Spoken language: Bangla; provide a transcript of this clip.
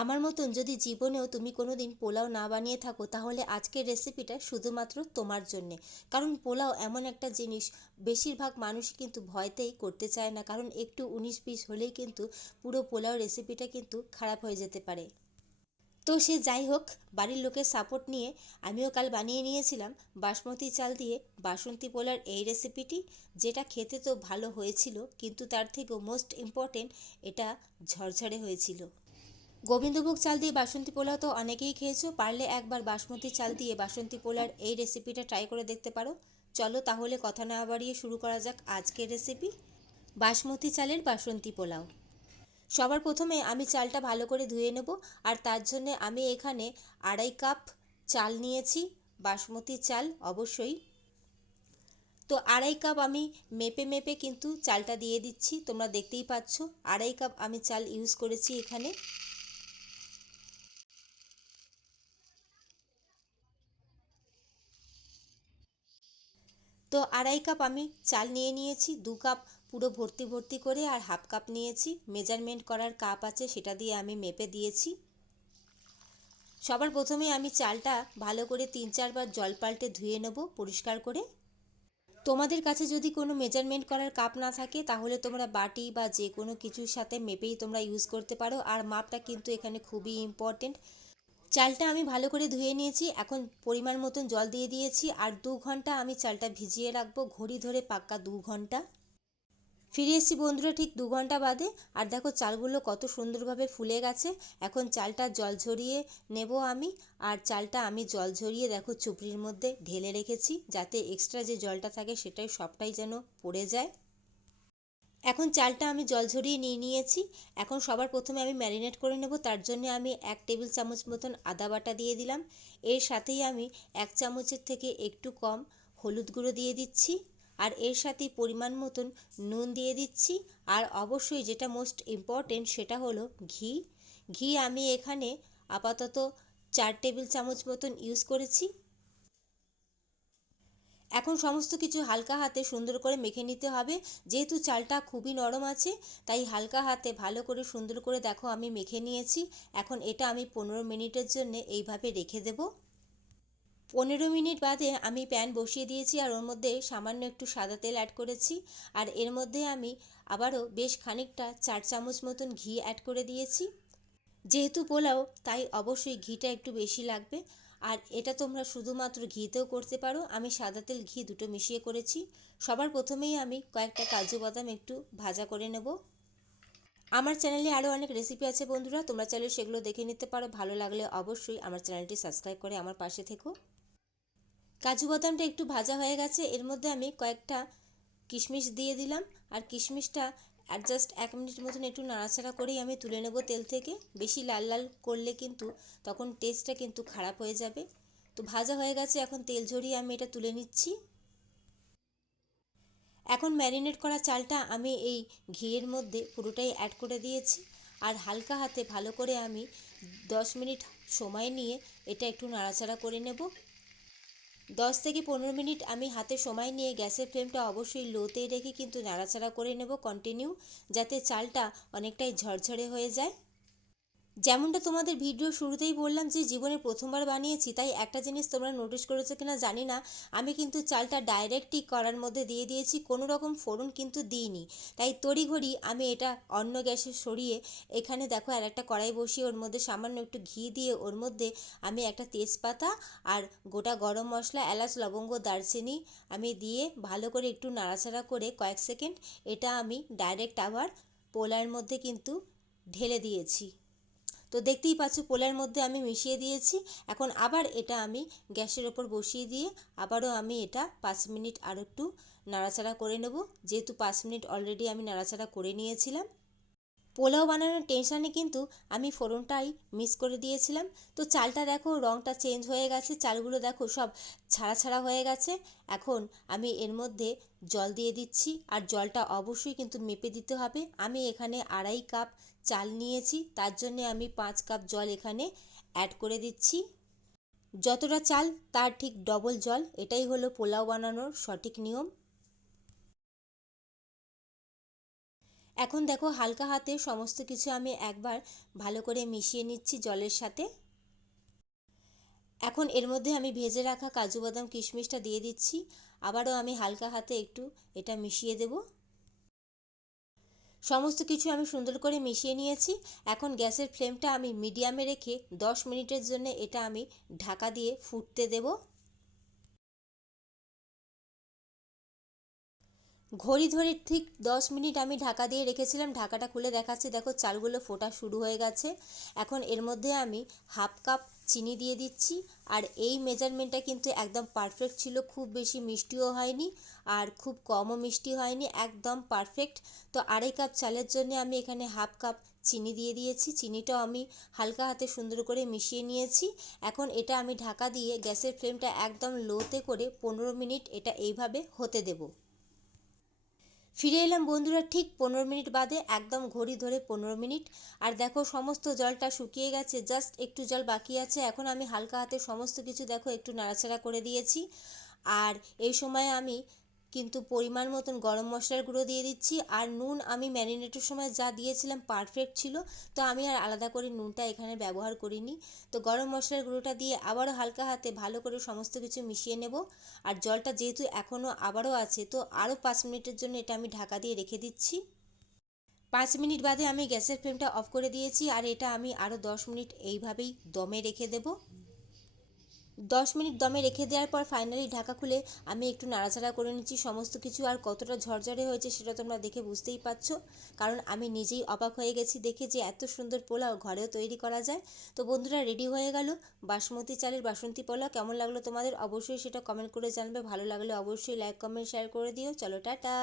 আমার মতন যদি জীবনেও তুমি কোনোদিন পোলাও না বানিয়ে থাকো তাহলে আজকের রেসিপিটা শুধুমাত্র তোমার জন্যে। কারণ পোলাও এমন একটা জিনিস, বেশিরভাগ মানুষই কিন্তু ভয়তেই করতে চায় না, কারণ একটু 19-20 হলেই কিন্তু পুরো পোলাও রেসিপিটা কিন্তু খারাপ হয়ে যেতে পারে। তো সে যাই হোক, বাড়ির লোকের সাপোর্ট নিয়ে আমিও কাল বানিয়ে নিয়েছিলাম বাসমতি চাল দিয়ে বাসন্তী পোলার এই রেসিপিটি, যেটা খেতে তো ভালো হয়েছিল কিন্তু তার থেকেও মোস্ট ইম্পর্টেন্ট, এটা ঝরঝরে হয়েছিল। গোবিন্দভোগ চাল দিয়ে বাসন্তী পোলাও তো অনেকেই খেয়েছো, পারলে একবার বাসমতি চাল দিয়ে বাসন্তী পোলার এই রেসিপিটা ট্রাই করে দেখতে পারো। চলো তাহলে কথা না বাড়িয়ে শুরু করা যাক আজকের রেসিপি, বাসমতি চালের বাসন্তী পোলাও। সবার প্রথমে আমি চালটা ভালো করে ধুয়ে নেব, আর তার জন্য আমি এখানে 2.5 কাপ চাল নিয়েছি, বাসমতি চাল অবশ্যই। তো 2.5 কাপ আমি মেপে মেপে কিন্তু চালটা দিয়ে দিচ্ছি, তোমরা দেখতেই পাচ্ছ 2.5 কাপ আমি চাল ইউজ করেছি এখানে। তো 2.5 কাপ আমি চাল নিয়ে নিয়েছি, 2 কাপ পুরো ভর্তি ভর্তি করে, আর হাফ কাপ নিয়েছি মেজারমেন্ট করার কাপ আছে, সেটা দিয়ে আমি মেপে দিয়েছি। সবার প্রথমে আমি চালটা ভালো করে 3-4 বার জল পাল্টে ধুয়ে নেব পরিষ্কার করে। তোমাদের কাছে যদি কোনো মেজারমেন্ট করার কাপ না থাকে তাহলে তোমরা বাটি বা যে কোনো কিছুর সাথে মেপেই তোমরা ইউজ করতে পারো, আর মাপটা কিন্তু এখানে খুবই ইম্পর্টেন্ট। চালটা আমি ভালো করে ধুয়ে নিয়েছি, এখন পরিমাণ মতন জল দিয়ে দিয়েছি, আর 2 ঘন্টা আমি চালটা ভিজিয়ে রাখবো, ঘড়ি ধরে পাক্কা 2 ঘন্টা। ফিরে এসেছি বন্ধুরা ঠিক 2 ঘন্টা বাদে, আর দেখো চালগুলো কত সুন্দরভাবে ফুলে গেছে। এখন চালটা জল ঝরিয়ে নেব আমি, আর চালটা আমি জল ঝরিয়ে দেখো চুপড়ির মধ্যে ঢেলে রেখেছি, যাতে এক্সট্রা যে জলটা থাকে সেটাই সবটাই যেন পড়ে যায়। এখন চালটা আমি জল ঝরিয়ে নিয়ে নিয়েছি। এখন সবার প্রথমে আমি ম্যারিনেট করে নেব, তার জন্য আমি 1 টেবিল চামচ মতন আদা বাটা দিয়ে দিলাম। এর সাথেই আমি 1 চামচের থেকে একটু কম হলুদ গুঁড়ো দিয়ে দিচ্ছি, আর এর সাথেই পরিমাণ মতন নুন দিয়ে দিচ্ছি। আর অবশ্যই যেটা মোস্ট ইম্পর্টেন্ট সেটা হলো ঘি। ঘি আমি এখানে আপাতত 4 টেবিল চামচ মতন ইউজ করেছি। এখন সমস্ত কিছু হালকা হাতে সুন্দর করে মেখে নিতে হবে, যেহেতু চালটা খুবই নরম আছে তাই হালকা হাতে ভালো করে সুন্দর করে দেখো আমি মেখে নিয়েছি। এখন এটা আমি 15 মিনিটের জন্য এইভাবে রেখে দেব। 15 মিনিট বাদে আমি প্যান বসিয়ে দিয়েছি, আর ওর মধ্যে সামান্য একটু সাদা তেল অ্যাড করেছি, আর এর মধ্যে আমি আবারও বেশ খানিকটা 4 চামচ মতন ঘি অ্যাড করে দিয়েছি। যেহেতু পোলাও তাই অবশ্যই ঘিটা একটু বেশি লাগবে, আর এটা তোমরা শুধুমাত্র ঘিতেও করতে পারো, আমি সাদা তেল ঘি দুটো মিশিয়ে করেছি। সবার প্রথমেই আমি কয়েকটা কাজু বাদাম একটু ভাজা করে নেব। আমার চ্যানেলে আরও অনেক রেসিপি আছে বন্ধুরা, তোমরা চাইলে সেগুলো দেখে নিতে পারো, ভালো লাগলে অবশ্যই আমার চ্যানেলটি সাবস্ক্রাইব করে আমার পাশে থেকো। কাজু বাদামটা একটু ভাজা হয়ে গেছে, এর মধ্যে আমি কয়েকটা কিশমিশ দিয়ে দিলাম, আর কিশমিশটা জাস্ট 1 মিনিট মতন একটু নাড়াচাড়া করেই আমি তুলে নেব তেল থেকে। বেশি লাল লাল করলে কিন্তু তখন টেস্টটা কিন্তু খারাপ হয়ে যাবে। তো ভাজা হয়ে গেছে, এখন তেল ঝরিয়ে আমি এটা তুলে নিচ্ছি। এখন ম্যারিনেট করা চালটা আমি এই ঘিয়ের মধ্যে পুরোটাই অ্যাড করে দিয়েছি, আর হালকা হাতে ভালো করে আমি 10 মিনিট সময় নিয়ে এটা একটু নাড়াচাড়া করে নেব। 10 থেকে 15 মিনিট আমি হাতে সময় নিয়ে গ্যাসের ফ্লেমটা অবশ্যই লোতেই রেখে কিন্তু নাড়াচাড়া করে নেব কন্টিনিউ, যাতে চালটা অনেকটাই ঝরঝরে হয়ে যায়। যেমনটা তোমাদের ভিডিও শুরুতেই বললাম যে জীবনে প্রথমবার বানিয়েছি, তাই একটা জিনিস তোমরা নোটিস করেছো কিনা জানি না, আমি কিন্তু চালটা ডাইরেক্টই কড়ার মধ্যে দিয়ে দিয়েছি, কোনো রকম ফোড়ন কিন্তু দিইনি। তাই তড়িঘড়ি আমি এটা অন্য গ্যাসে সরিয়ে এখানে দেখো আর একটা কড়াই বসিয়ে ওর মধ্যে সামান্য একটু ঘি দিয়ে ওর মধ্যে আমি একটা তেজপাতা আর গোটা গরম মশলা, এলাচ, লবঙ্গ, দারচিনি আমি দিয়ে ভালো করে একটু নাড়াচাড়া করে কয়েক সেকেন্ড এটা আমি ডাইরেক্ট আবার পোলার মধ্যে কিন্তু ঢেলে দিয়েছি। তো দেখতেই পাচ্ছ পোলার মধ্যে আমি মিশিয়ে দিয়েছি। এখন আবার এটা আমি গ্যাসের ওপর বসিয়ে দিয়ে আবারও আমি এটা 5 মিনিট আর একটু নাড়াচাড়া করে নেব, যেহেতু 5 মিনিট অলরেডি আমি নাড়াচাড়া করে নিয়েছিলাম। পোলাও বানানোর টেনশানে কিন্তু আমি ফোড়নটাই মিস করে দিয়েছিলাম। তো চালটা দেখো রঙটা চেঞ্জ হয়ে গেছে, চালগুলো দেখো সব ছাড়া ছাড়া হয়ে গেছে। এখন আমি এর মধ্যে জল দিয়ে দিচ্ছি, আর জলটা অবশ্যই কিন্তু মেপে দিতে হবে। আমি এখানে 2.5 কাপ চাল নিয়েছি, তার জন্য আমি 5 কাপ জল এখানে অ্যাড করে দিচ্ছি। যতটা চাল তার ঠিক ডবল জল, এটাই হলো পোলাও বানানোর সঠিক নিয়ম। এখন দেখো হালকা হাতে সমস্ত কিছু আমি একবার ভালো করে মিশিয়ে নিচ্ছি জলের সাথে। এখন এর মধ্যে আমি ভেজে রাখা কাজু বাদাম কিশমিশটা দিয়ে দিচ্ছি। আবারও আমি হালকা হাতে একটু এটা মিশিয়ে দেব। সমস্ত কিছু আমি সুন্দর করে মিশিয়ে নিয়েছি। এখন গ্যাসের ফ্লেমটা আমি মিডিয়ামে রেখে 10 মিনিটের জন্য এটা আমি ঢাকা দিয়ে ফুটতে দেব। ঘড়ি ধরে ঠিক 10 মিনিট আমি ঢাকা দিয়ে রেখেছিলাম। ঢাকাটা খুলে দেখাচ্ছি, দেখো চালগুলো ফোটা শুরু হয়ে গেছে। এখন এর মধ্যে আমি হাফ কাপ চিনি দিয়ে দিচ্ছি। আর এই মেজারমেন্টটা কিন্তু একদম পারফেক্ট ছিল, খুব বেশি মিষ্টিও হয়নি আর খুব কমও মিষ্টি হয়নি, একদম পারফেক্ট। তো 2.5 কাপ চালের জন্য আমি এখানে হাফ কাপ চিনি দিয়ে দিয়েছি। চিনিটাও আমি হালকা হাতে সুন্দর করে মিশিয়ে নিয়েছি। এখন এটা আমি ঢাকা দিয়ে গ্যাসের ফ্লেমটা একদম লোতে করে 15 মিনিট এটা এইভাবে হতে দেবো। ফিরে এলাম বন্ধুরা ঠিক 15 মিনিট বাদে, একদম ঘড়ি ধরে 15 মিনিট। আর দেখো সমস্ত জলটা শুকিয়ে গেছে, জাস্ট একটু জল বাকি আছে। এখন আমি হালকা হাতে সমস্ত কিছু দেখো একটু নাড়াচাড়া করে দিয়েছি। আর এই সময় আমি কিন্তু পরিমাণ মতন গরম মশলার গুঁড়ো দিয়ে দিচ্ছি। আর নুন আমি ম্যারিনেটের সময় যা দিয়েছিলাম পারফেক্ট ছিল, তো আমি আর আলাদা করে নুনটা এখানে ব্যবহার করিনি। তো গরম মশলার গুঁড়োটা দিয়ে আবারও হালকা হাতে ভালো করে সমস্ত কিছু মিশিয়ে নেব। আর জলটা যেহেতু এখনও আবারও আছে, তো আরও 5 মিনিটের জন্য এটা আমি ঢাকা দিয়ে রেখে দিচ্ছি। 5 মিনিট বাদে আমি গ্যাসের ফ্লেমটা অফ করে দিয়েছি। আর এটা আমি আরও 10 মিনিট এইভাবেই দমে রেখে দেব। 10 মিনিট দমে রেখে দেওয়ার পর ফাইনালি ঢাকা খুলে আমি একটু নাড়াচাড়া করে নিচ্ছি সমস্ত কিছু। আর কতটা ঝরঝরে হয়েছে সেটা তোমরা দেখে বুঝতেই পারছো, কারণ আমি নিজেই অবাক হয়ে গেছি দেখে যে এত সুন্দর পোলাও ঘরেও তৈরি করা যায়। তো বন্ধুরা, রেডি হয়ে গেল বাসমতি চালের বাসন্তী পোলাও। কেমন লাগলো তোমাদের অবশ্যই সেটা কমেন্ট করে জানবে। ভালো লাগলে অবশ্যই লাইক কমেন্ট শেয়ার করে দিও। চলো টাটা।